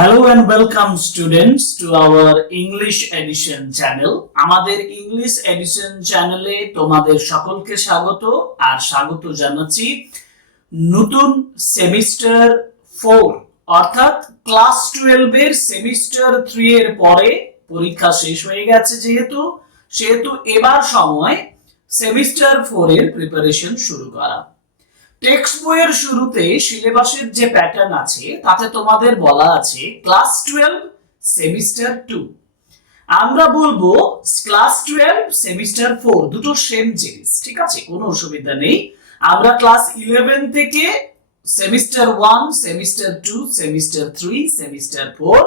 Hello and welcome students to our English edition channel আমাদের English edition চ্যানেলে তোমাদের সকলকে স্বাগত আর স্বাগত জানাচ্ছি নতুন সেমিস্টার ফোর অর্থাৎ ক্লাস টুয়েলভ এর সেমিস্টার থ্রি এর পরে পরীক্ষা শেষ হয়ে গেছে যেহেতু, সেহেতু এবার সময় সেমিস্টার ফোর এর প্রিপারেশন শুরু করা। টেক্সট বইয়ের শুরুতে সিলেবাসের যে প্যাটার্ন আছে, তাতে তোমাদের বলা আছে ক্লাস টুয়েলভ সেমিস্টার টু আমরা বলব ক্লাস টুয়েলভ সেমিস্টার ফোর দুটো সেম জিনিস, ঠিক আছে? কোনো অসুবিধা নেই। আমরা ক্লাস ইলেভেন থেকে semester one semester two semester three semester four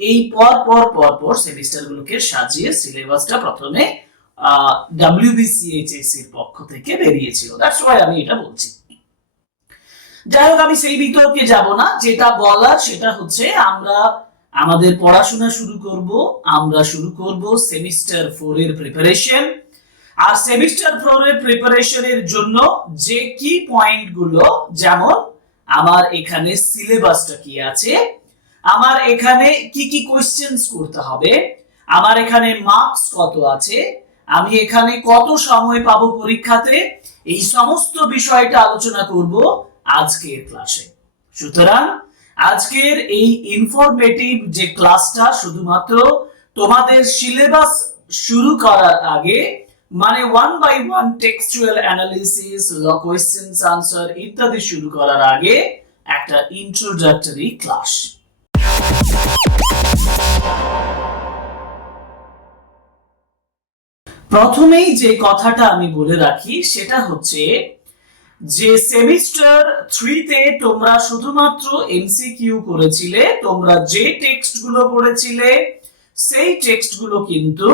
এই পর পর পর পর সেমিস্টার গুলোকে সাজিয়ে সিলেবাসটা প্রথমে ডাব্লিউবিসিএইচএসসি এর পক্ষ থেকে বেরিয়েছিল। দ্যাটস ওয়াই আমি এটা বলছি। যাই হোক, আমি সেই বিতর্কে যাব না। যেটা বলার সেটা হচ্ছে, আমরা আমাদের পড়াশোনা শুরু করব, আমরা শুরু করব সেমিস্টার ফোর এর প্রিপারেশন আর সেমিস্টার ফোর এর প্রিপারেশনের জন্য যে কি পয়েন্টগুলো যেমন আমার এখানে সিলেবাসটা কি আছে, আমার এখানে কি কি কোশ্চেন্স করতে হবে, আমার এখানে মার্কস কত আছে, আমি এখানে কত সময় পাবো পরীক্ষাতে, এই সমস্ত বিষয়টা আলোচনা করব। আজকের ক্লাসে সুতরাং আজকের এই ইনফরমেটিভ যে ক্লাসটা শুধুমাত্র তোমাদের সিলেবাস শুরু করার আগে মানে one by one textual analysis law questions answer ইত্যাদি শুরু করার আগে একটা ইন্ট্রোডাক্টরি ক্লাস প্রথমেই যে কথাটা আমি বলে রাখি, সেটা হচ্ছে যে সেমিস্টার থ্রিতে তোমরা শুধুমাত্র এমসিকিউ করেছিলে, তোমরা যে টেক্সটগুলো পড়েছিলে, সেই টেক্সটগুলো কিন্তু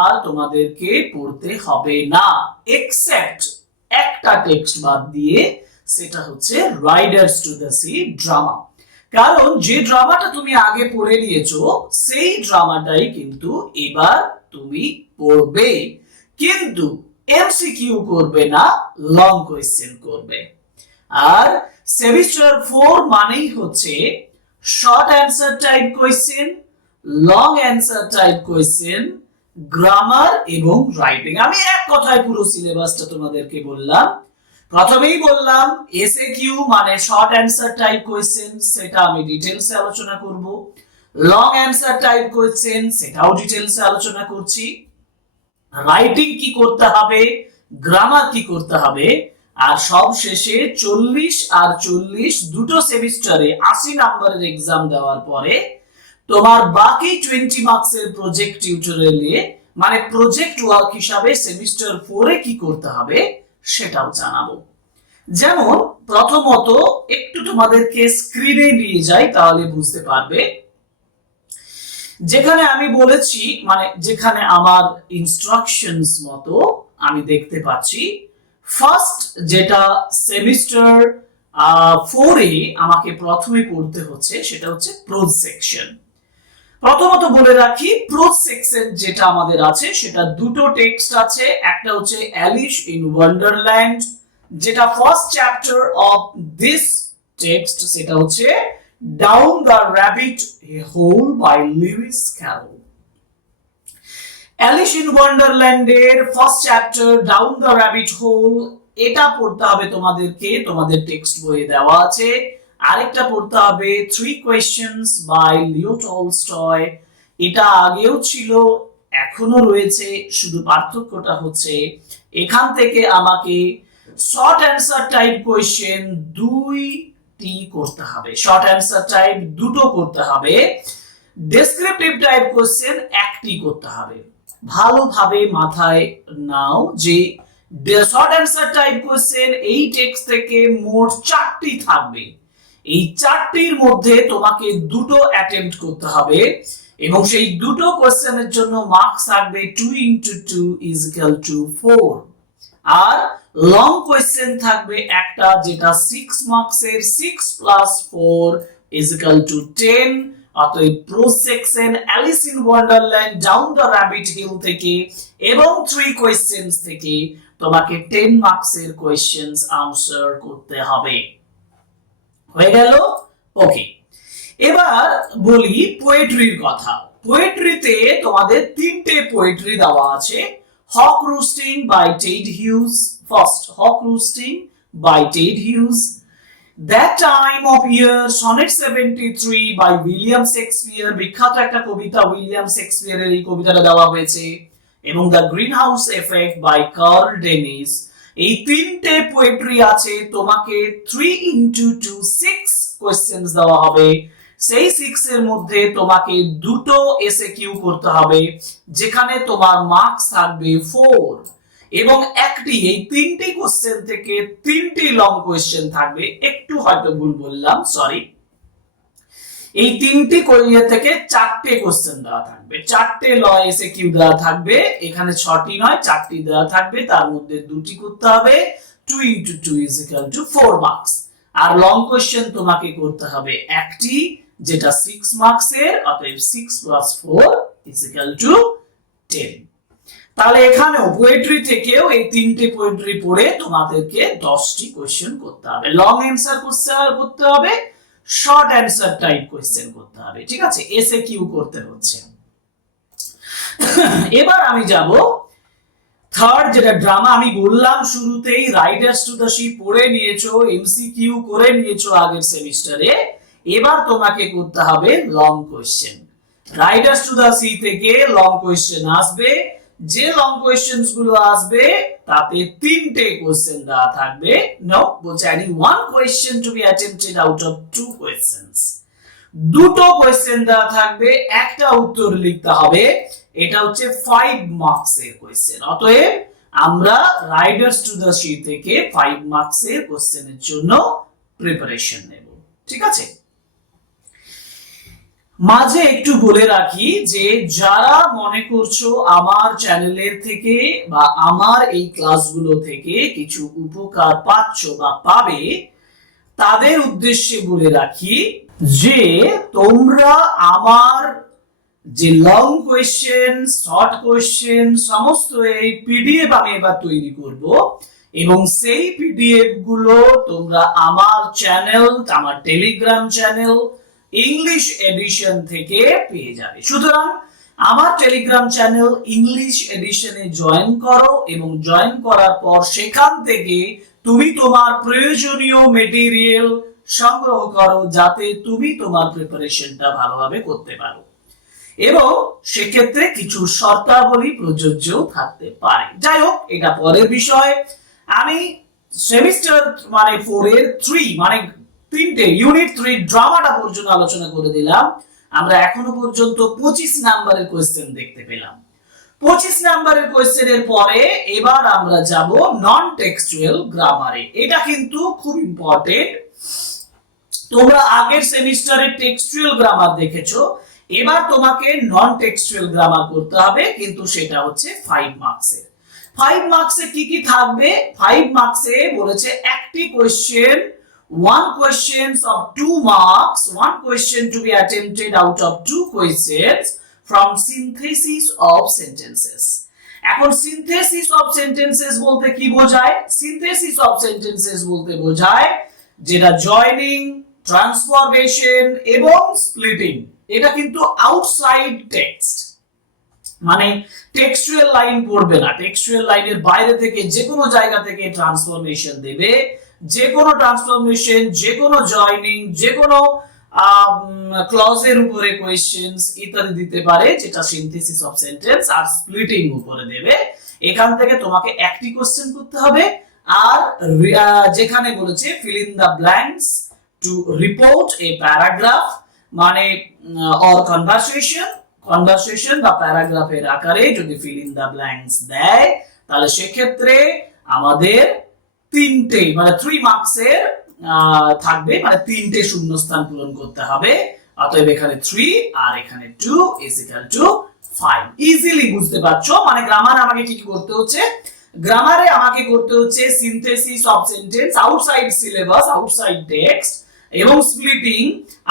আর তোমাদেরকে পড়তে হবে না। এক্সেপ্ট একটা টেক্সট বাদ দিয়ে, সেটা হচ্ছে riders to the sea drama কারণ যে ড্রামাটা তুমি আগে পড়ে নিয়েছো, সেই ড্রামাটাই কিন্তু এবার তুমি পড়বে। কিন্তু এমসিকিউ করবে না লং কোয়েশ্চেন করবে। আর সেমিস্টার ফোর মানেই হচ্ছে short answer type question long answer type question grammar এবং রাইটিং আমি এক কথায় পুরো সিলেবাসটা তোমাদেরকে বললাম। প্রথমেই বললাম এসএ কিউ মানে শর্ট অ্যান্সার টাইপ কোয়েশ্চেন সেটা আমি ডিটেলসে আলোচনা করব। লং অ্যান্সার টাইপ কোয়েশ্চেন সেটাও ডিটেলসে আলোচনা করছি। রাইটিং কি করতে হবে? গ্রামার কি করতে হবে? আর সব শেষে চল্লিশ আর চল্লিশ দুটো সেমিস্টারে আশি নাম্বারের এক্সাম দেওয়ার পরে তোমার বাকি টোয়েন্টি মার্কসের প্রজেক্ট টিউটোরিয়ালে মানে প্রজেক্ট ওয়ার্ক হিসাবে সেমিস্টার ফোরে কি করতে হবে সেটাও জানাব। যেমন প্রথমত একটু তোমাদেরকে স্ক্রিনে নিয়ে যাই, তাহলে বুঝতে পারবে যেখানে আমি বলেছি মানে যেখানে আমার ইনস্ট্রাকশনস মতো আমি দেখতে পাচ্ছি ফার্স্ট যেটা সেমিস্টার ফোরে আমাকে প্রথমে পড়তে হচ্ছে সেটা হচ্ছে প্রোজ সেকশন প্রথমত বলে রাখি প্রোজ সেকশন যেটা আমাদের আছে, সেটা দুটো টেক্সট আছে, একটা হচ্ছে অ্যালিশ ইন ওয়ান্ডারল্যান্ড যেটা first chapter of this text সেটা হচ্ছে down the rabbit hole by Lewis Carroll Alice in ওয়ান্ডারল্যান্ডের first chapter down the rabbit hole এটা পড়তে হবে তোমাদেরকে, তোমাদের টেক্সট বইয়ে দেওয়া আছে। আরেকটা পড়তে হবে three questions by Leo Tolstoy এটা আগেও ছিল এখনও রয়েছে, শুধু পার্থক্যটা হচ্ছে, এখান থেকে আমাকে শর্ট অ্যান্সার টাইপ কোয়েশ্চেন দুইটি করতে হবে। শর্ট অ্যান্সার টাইপ দুটো করতে হবে। ডেসক্রিপটিভ টাইপ কোয়েশ্চেন একটি করতে হবে। ভালোভাবে মাথায় নাও যে শর্ট অ্যান্সার টাইপ কোয়েশ্চেন এই টেক্সট থেকে মোট চারটি থাকবে। এই চারটির মধ্যে তোমাকে দুটো অ্যাটেম্প্ট করতে হবে এবং সেই দুটো কোয়েশ্চেনের জন্য মার্কস থাকবে two into two is to four R long question থাকবে একটা যেটা সিক্স মার্কসের six plus four is equal to ten অতএব prose section Alice in Wonderland down the rabbit hill থেকে এবং থ্রি কোয়েশ্চেন্স থেকে তোমাকে টেন মার্কসের কোয়েশ্চেন্স আনসার করতে হবে। হয়ে গেল? ওকে এবার বলি পোয়েট্রির কথা। পোয়েট্রিতে তোমাদের তিনটে পোয়েট্রি দেওয়া আছে। Hawk roosting by Ted Hughes first hawk roosting by Ted Hughes that time of year sonnet seventy three by William Shakespeare বিখ্যাত একটা কবিতা উইলিয়াম শেক্সপিয়ারের এই কবিতাটা দেওয়া হয়েছে। এবং the greenhouse effect by Carl Dennis এই তিনটে পোয়েট্রি আছে, তোমাকে three into two six question দেওয়া হবে। সেই সিক্স এর মধ্যে তোমাকে দুটো এসে কিউ করতে হবে, যেখানে তোমার মার্কস থাকবে ফোর এবং একটি, এই তিনটি কোশ্চেন থেকে তিনটি লং কোশ্চেন থাকবে। একটু হয়তো ভুল বললাম সরি এই তিনটি কোরিয়া থেকে চারটে কোশ্চেন দেওয়া থাকবে। চারটে ল এসে কিউ দেওয়া থাকবে? এখানে ছটি নয়, চারটি দেওয়া থাকবে। তার মধ্যে দুটি করতে হবে। Two into two is equal to four marks R long question তোমাকে করতে হবে একটি, যেটা সিক্স মার্কস এর, অতএব six plus four is equal to ten তাহলে এখানেও পোয়েট্রি থেকেও এই তিনটে পোয়েট্রি পড়ে তোমাদেরকে দশটি কোয়েশ্চেন করতে হবে। লং অ্যান্সার করতে হবে শর্ট অ্যান্সার টাইপ কোয়েশ্চেন করতে হবে, ঠিক আছে? এসে কিউ করতে হচ্ছে। এবার আমি যাব থার্ড যেটা ড্রামা আমি বললাম শুরুতেই রাইডার্স টু দ্য শি পড়ে নিয়েছো এমসিকিউ করে নিয়েছো আগের সেমিস্টারে এবার তোমাকে করতে হবে long question riders to the sea থেকে লং কোয়েশ্চেন আসবে। যে লং কোয়েশ্চেনসগুলো আসবে, তাতে তিনটে কোয়েশ্চেন দেওয়া থাকবে। নো বলছে I one question to be attempted out of two questions দুটো কোয়েশ্চেন দেওয়া থাকবে, একটা উত্তর লিখতে হবে। এটা হচ্ছে ফাইভ মার্কস এর কোয়েশ্চেন অতএব আমরা রাইডার্স টু দ্য সি থেকে ফাইভ মার্কস এর কোয়েশ্চেনের জন্য প্রিপারেশন নেব। ঠিক আছে? মাঝে একটু বলে রাখি যে, যারা মনে করছ আমার চ্যানেলের থেকে বা আমার এই ক্লাসগুলো থেকে কিছু উপকার পাচ্ছ বা পাবে, তাদের উদ্দেশ্যে বলে রাখি যে, তোমরা আমার যে লং কোয়েশ্চেন শর্ট কোয়েশ্চেন সমস্ত এই পিডিএফ আমি এবার তৈরি করব এবং সেই পিডিএফগুলো তোমরা আমার চ্যানেল আমার টেলিগ্রাম চ্যানেল ইংলিশ এডিশন থেকে পেয়ে যাবে। সুতরাং আমার টেলিগ্রাম চ্যানেল ইংলিশ এডিশনে জয়েন করো এবং জয়েন করার পর সেখান থেকে তুমি তোমার প্রয়োজনীয় মেটেরিয়াল সংগ্রহ করো যাতে তুমি তোমার প্রিপারেশনটা ভালোভাবে করতে পারো। এবং সেক্ষেত্রে কিছু শর্তাবলী প্রযোজ্য থাকতে পারে। যাই হোক, এটা পরের বিষয়। আমি সেমিস্টার মানে ফোর এর থ্রি মানে তিনটে ইউনিট থ্রি ড্রামাটা পর্যন্ত আলোচনা করে দিলাম। আমরা এখনও পর্যন্ত পঁচিশ নাম্বারের কোয়েশ্চেন দেখতে পেলাম। পঁচিশ নাম্বারের কোয়েশ্চেনের পরে এবার আমরা যাব নন টেক্সচুয়াল গ্রামারে এটা কিন্তু খুব ইম্পর্টেন্ট তোমরা আগের সেমিস্টারে টেক্সচুয়াল গ্রামার দেখেছ। এবার তোমাকে নন টেক্সচুয়াল গ্রামার করতে হবে, কিন্তু সেটা হচ্ছে ফাইভ মার্কসের ফাইভ মার্কসে কি কি থাকবে? ফাইভ মার্কসে বলেছে একটি question one questions of two marks, one question to be attempted out of two questions from synthesis of sentences. এখন সিনথেসিস অফ সেন্টেন্সেস বলতে কি বোঝায়? সিনথেসিস অফ সেন্টেন্সেস বলতে বোঝায় যেটা জয়নিং ট্রান্সফরমেশন এবং স্প্লিটিং এটা কিন্তু আউটসাইড টেক্সট মানে টেক্সচুয়াল লাইন পড়বে না। টেক্সচুয়াল লাইনের বাইরে থেকে যে কোনো জায়গা থেকে ট্রান্সফরমেশন দেবে। যে কোনো ট্রান্সফরমেশন যে কোনো জয়নিং যে কোনো ক্লজের উপরে কোয়েশ্চেন্স ইত্যাদি দিতে পারে, যেটা সিনথেসিস অফ সেন্টেন্স আর স্প্লিটিং উপরে দেবে। এখান থেকে তোমাকে একটি কোশ্চেন করতে হবে আর যেখানে বলেছে fill in the blanks to report a paragraph মানে অর কনভারসেশন কনভারসেশন বা প্যারাগ্রাফের আকারে যদি ফিল ইন দ্য ব্ল্যাঙ্কস দেয়, তাহলে সেক্ষেত্রে আমাদের তিনটে মানে থ্রি মার্কসের থাকবে মানে তিনটে শূন্যস্থান পূরণ করতে হবে। অতএব এখানে থ্রি আর এখানে two is equal to five easily বুঝতে পারছ? মানে গ্রামার আমাকে কি কি করতে হচ্ছে? গ্রামারে আমাকে করতে হচ্ছে synthesis of sentence outside syllabus outside text এবং স্প্লিটিং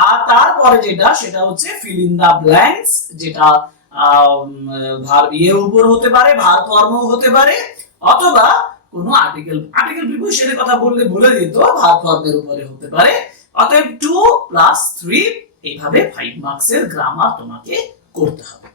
আর তারপরে যেটা, সেটা হচ্ছে ফিল ইন দা ব্ল্যাঙ্কস যেটা ভার ইয়ের উপর হতে পারে ভার কর্ম হতে পারে, অথবা কোনো আর্টিকেল আর্টিকেল প্রিপোজিশনের কথা বললে বলে দিত উপরে হতে পারে। অতএব টু প্লাস থ্রি এইভাবে ফাইভ মার্কসের গ্রামার তোমাকে করতে হবে।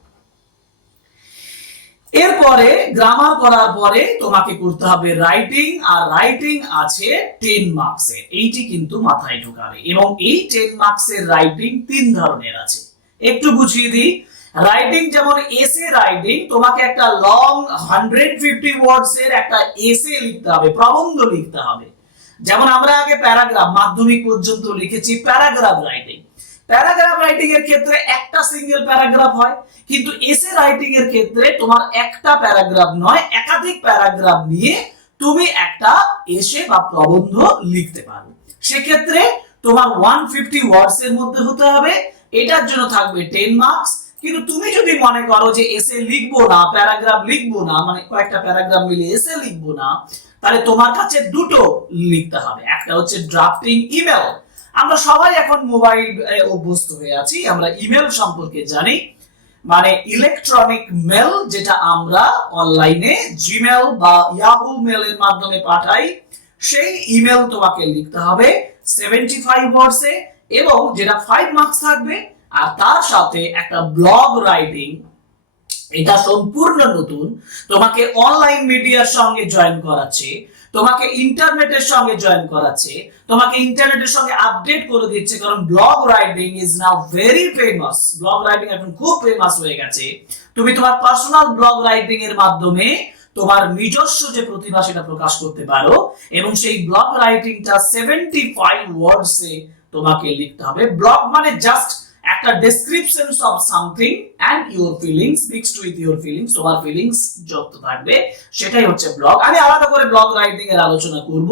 এরপরে গ্রামার করার পরে তোমাকে করতে হবে রাইটিং আর রাইটিং আছে টেন মার্কসের এইটি কিন্তু মাথায় ঢোকাবে। এবং এই টেন মার্কসের রাইটিং তিন ধরনের আছে। একটু বুঝিয়ে দিই। রাইটিং যেমন এসে রাইটিং তোমাকে একটা লং হান্ড্রেড ফিফটি ওয়ার্ডস এর একটা এসে লিখতে হবে, প্রবন্ধ লিখতে হবে। যেমন আমরা আগে প্যারাগ্রাফ মাধ্যমিক পর্যন্ত লিখেছি প্যারাগ্রাফ রাইটিং প্যারাগ্রাফ রাইটিং এর ক্ষেত্রে একটা সিঙ্গেল প্যারাগ্রাফ হয়, কিন্তু এসে রাইটিং এর ক্ষেত্রে তোমার একটা প্যারাগ্রাফ নয়, একাধিক প্যারাগ্রাফ নিয়ে তুমি একটা এসে বা প্রবন্ধ লিখতে পারো। সেক্ষেত্রে তোমার ওয়ান ফিফটি ওয়ার্ডস এর মধ্যে হতে হবে, এটার জন্য থাকবে টেন মার্কস কিন্তু তুমি যদি মনে করো যে এসে লিখব না প্যারাগ্রাফ লিখব না মানে কয়েকটা প্যারাগ্রাফ মিলে এসে লিখব না, তাহলে তোমার কাছে দুটো লিখতে হবে। একটা হচ্ছে ড্রাফটিং ইমেল আমরা সবাই এখন মোবাইল অভ্যস্ত হয়ে আছি, আমরা ইমেল সম্পর্কে জানি। মানে ইলেকট্রনিক মেল যেটা আমরা অনলাইনে জিমেল বা ইয়াহু মেলের মাধ্যমে পাঠাই, সেই ইমেল তোমাকে লিখতে হবে সেভেন্টি ফাইভ ওয়ার্ডসে এবং যেটা ফাইভ মার্কস থাকবে আর তার সাথে একটা ব্লগ রাইটিং এটা সম্পূর্ণ নতুন। তোমাকে অনলাইন মিডিয়ার সঙ্গে জয়েন করাচ্ছে, তোমাকে ইন্টারনেটের সঙ্গে জয়েন করাচ্ছে, তোমাকে ইন্টারনেটের সঙ্গে আপডেট করে দিচ্ছে, কারণ blog writing is now very famous blog writing এখন খুব ফেমাস হয়ে গেছে। তুমি তোমার পার্সোনাল ব্লগ রাইটিং এর মাধ্যমে তোমার নিজস্ব যে প্রতিভা সেটা প্রকাশ করতে পারো, এবং সেই ব্লগ রাইটিংটা সেভেন্টি ফাইভ ওয়ার্ডসে তোমাকে লিখতে হবে। ব্লগ মানে জাস্ট একটা description of something and your feelings mixed with your feelings তোমার ফিলিংস যত থাকবে। সেটাই হচ্ছে ব্লগ আমি আলাদা করে ব্লগ রাইটিং এর আলোচনা করব।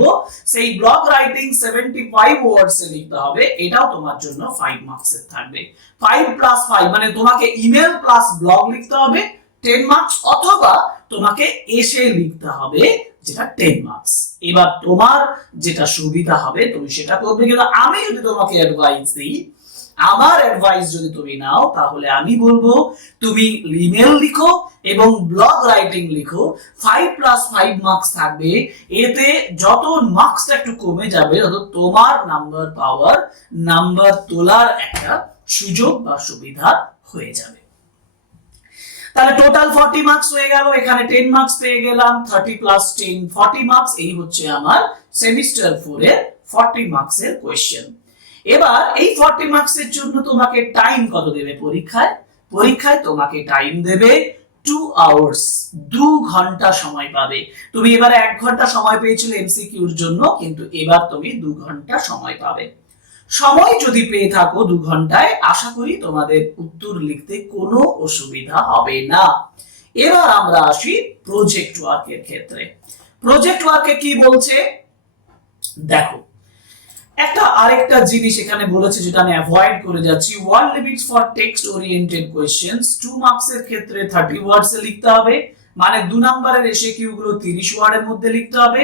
সেই ব্লগ রাইটিং 75 ওয়ার্ডস এ লিখতে হবে। এটাও তোমার জন্য 5 মার্কস এর থাকবে। 5 প্লাস 5 মানে তোমাকে ইমেল প্লাস ব্লগ লিখতে হবে 10 মার্কস অথবা তোমাকে এসে লিখতে হবে যেটা 10 মার্কস এবার তোমার যেটা সুবিধা হবে, তুমি সেটা করবে। কিন্তু আমি যদি তোমাকে অ্যাডভাইস দিই আমার অ্যাডভাইস যদি তুমি নাও, তাহলে আমি বলব, তুমি ইমেল লিখো এবং ব্লগ রাইটিং লিখো। ফাইভ প্লাস ফাইভ মার্কস থাকবে। এতে যত মার্কসটা একটু কমে যাবে তত তোমার নাম্বার পাওয়ার নাম্বার তোলার একটা সুযোগ বা সুবিধা হয়ে যাবে। তাহলে টোটাল ফর্টি মার্কস হয়ে গেল, এখানে টেন মার্কস পেয়ে গেলাম thirty plus ten forty marks এই হচ্ছে আমার সেমিস্টার ফোর এর ফর্টি মার্কস এর কোয়েশ্চেন এবার এই ফর্টি মার্কস এর জন্য তোমাকে টাইম কত দেবে পরীক্ষায়? পরীক্ষায় তোমাকে টাইম দেবে টু আওয়ার্স দু ঘণ্টা সময় পাবে। তুমি এবার এক ঘণ্টা সময় পেয়েছিলে এমসিকিউর জন্য, কিন্তু এবার তুমি দু ঘণ্টা সময় পাবে। সময় যদি পেয়ে থাকো দু ঘন্টায়, আশা করি তোমাদের উত্তর লিখতে কোনো অসুবিধা হবে না। এবার আমরা আসি প্রজেক্ট ওয়ার্কের ক্ষেত্রে। প্রজেক্ট ওয়ার্কে কি বলছে? দেখো একটা আরেকটা জিনিস এখানে বলেছে যেটা আমি অ্যাভয়েড করে যাচ্ছি। Word limits for text oriented questions two marks এর ক্ষেত্রে থার্টি ওয়ার্ডস এ লিখতে হবে। মানে দু নম্বরের এসে কিউ গুলো তিরিশ ওয়ার্ডের মধ্যে লিখতে হবে।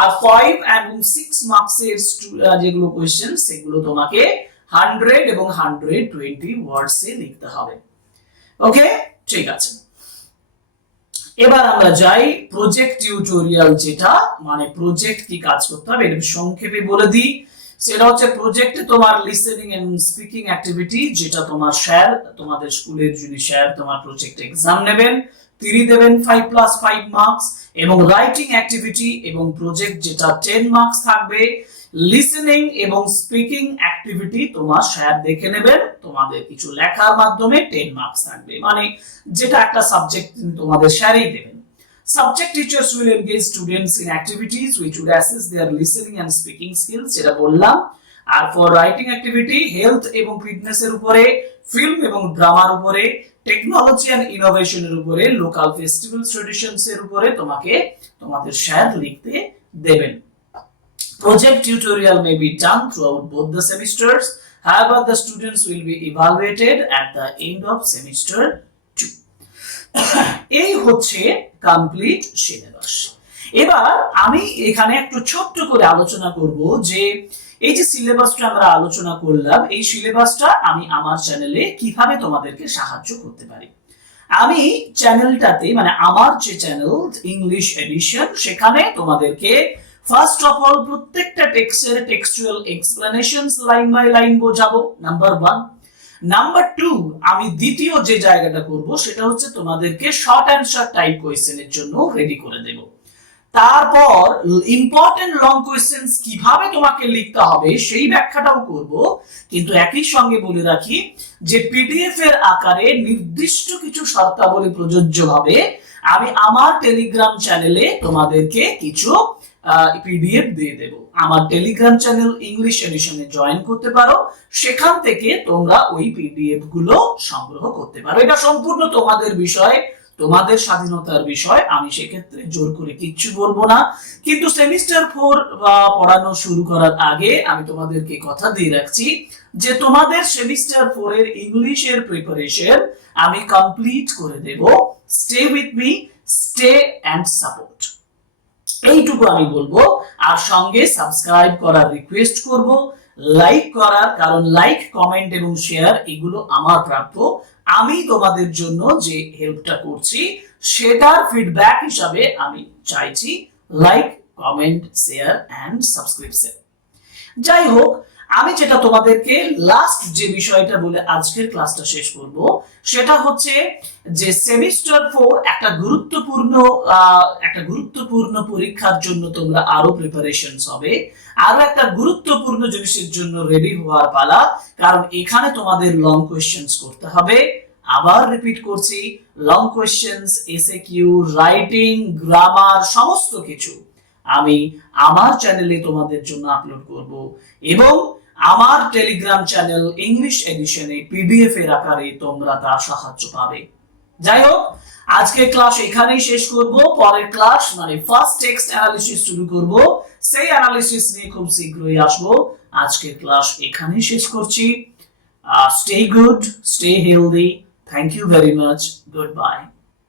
আর ফাইভ এবং সিক্স মার্কস এর যেগুলো কোয়েশ্চেন সেগুলো তোমাকে হান্ড্রেড এবং হান্ড্রেড টোয়েন্টি ওয়ার্ডস এ লিখতে হবে। ওকে ঠিক আছে। এবার আমরা যাই প্রজেক্ট টিউটোরিয়াল যেটা মানে প্রজেক্ট কি কাজ করতে হবে, এটা সংক্ষেপে বলে দিই। সেটা হচ্ছে প্রজেক্টে তোমার লিসেনিং এন্ড স্পিকিং অ্যাক্টিভিটি যেটা তোমার স্যার তোমাদের স্কুলের যিনি স্যার তোমার প্রজেক্ট এক্সাম নেবেন, তিনি দেবেন ফাইভ প্লাস ফাইভ মার্কস এবং রাইটিং অ্যাক্টিভিটি এবং প্রজেক্ট যেটা টেন মার্কস থাকবে লিসেনিং এবং স্পিকিং অ্যাক্টিভিটি তোমার স্যার দেখে নেবেন, তোমাদের কিছু লেখার মাধ্যমে টেন মার্কস থাকবে। মানে যেটা একটা সাবজেক্ট তোমাদের স্যারই দেবেন। Subject teachers will engage students in activities which would assess their listening and speaking skills যেটা বললাম আর ফর রাইটিং অ্যাক্টিভিটি হেলথ এবং ফিটনেস এর উপরে ফিল্ম এবং ড্রামার উপরে টেকনোলজি এন্ড ইনোভেশনের উপরে লোকাল ফেস্টিভ্যাল ট্রেডিশনস এর উপরে তোমাকে তোমাদের স্যার লিখতে দেবেন Project tutorial may be done throughout both the semesters. However, the students will be evaluated at the end of semester 2. এই হচ্ছে কমপ্লিট সিলেবাস এবার আমি এখানে একটু ছোট্ট করে আলোচনা করব যে এই যে সিলেবাসটা আমরা আলোচনা করলাম, এই সিলেবাসটা আমি আমার চ্যানেলে কীভাবে তোমাদেরকে সাহায্য করতে পারি। আমি চ্যানেলটাতে মানে আমার যে চ্যানেল ইংলিশ এডিশন সেখানে তোমাদেরকে ফার্স্ট অফ অল প্রত্যেকটা টেক্সটের textual explanation line by line বোঝাবো। নাম্বার ওয়ান নাম্বার টু আমি দ্বিতীয় যে জায়গাটা করব, সেটা হচ্ছে তোমাদেরকে শর্ট অ্যান্সার টাইপ কোয়েশ্চেনের জন্য রেডি করে দেব। তারপর ইম্পর্টেন্ট লং কোয়েশ্চেন্স কীভাবে তোমাকে লিখতে হবে, সেই ব্যাখ্যাটাও করব। কিন্তু একই সঙ্গে বলে রাখি যে পিডিএফ এর আকারে নির্দিষ্ট কিছু শর্তাবলী প্রযোজ্য হবে আমি আমার টেলিগ্রাম চ্যানেলে তোমাদেরকে কিছু পিডিএফ দিয়ে দেব। আমার টেলিগ্রাম চ্যানেল ইংলিশ এডিশনে জয়েন করতে পারো। সেখান থেকে তোমরা ওই পিডিএফগুলো সংগ্রহ করতে পারো। এটা সম্পূর্ণ তোমাদের বিষয়, তোমাদের স্বাধীনতার বিষয়। আমি সেক্ষেত্রে জোর করে কিচ্ছু বলব না। কিন্তু সেমিস্টার ফোর পড়ানো শুরু করার আগে আমি তোমাদেরকে কথা দিয়ে রাখছি যে তোমাদের সেমিস্টার ফোর এর ইংলিশের প্রিপারেশন আমি কমপ্লিট করে দেব। Stay with me stay and support এইটুকু আমি বলব। আর সঙ্গে সাবস্ক্রাইব করার রিকোয়েস্ট করব লাইক করার, কারণ লাইক কমেন্ট এবং শেয়ার এগুলো আমার প্রাপ্য। আমি তোমাদের জন্য যে হেল্পটা করছি, সেটার ফিডব্যাক হিসাবে আমি চাইছি like comment share and subscription যাই হোক আমি যেটা তোমাদেরকে লাস্ট যে বিষয়টা বলে আজকের ক্লাসটা শেষ করব, সেটা হচ্ছে যে সেমিস্টার ফোর একটা গুরুত্বপূর্ণ একটা গুরুত্বপূর্ণ পরীক্ষার জন্য তোমরা আরও প্রিপারেশন হবে। আরও একটা গুরুত্বপূর্ণ জিনিসের জন্য রেডি হওয়ার পালা, কারণ এখানে তোমাদের লং কোয়েশ্চেন্স করতে হবে। আবার রিপিট করছি long questions SA Q writing grammar সমস্ত কিছু আমি আমার চ্যানেলে তোমাদের জন্য আপলোড করব। এবং আমার টেলিগ্রাম চ্যানেল ইংলিশ এডিশনে পিডিএফ এর আকারে তোমরা তার সাহায্য পাবে। যাই হোক আজকে ক্লাস এখানেই শেষ করব। পরের ক্লাস মানে ফার্স্ট টেক্সট অ্যানালিসিস শুরু করব। সেই অ্যানালিসিস নিয়ে খুব শীঘ্রই আসব। আজকের ক্লাস এখানেই শেষ করছি। Stay good stay healthy thank you very much goodbye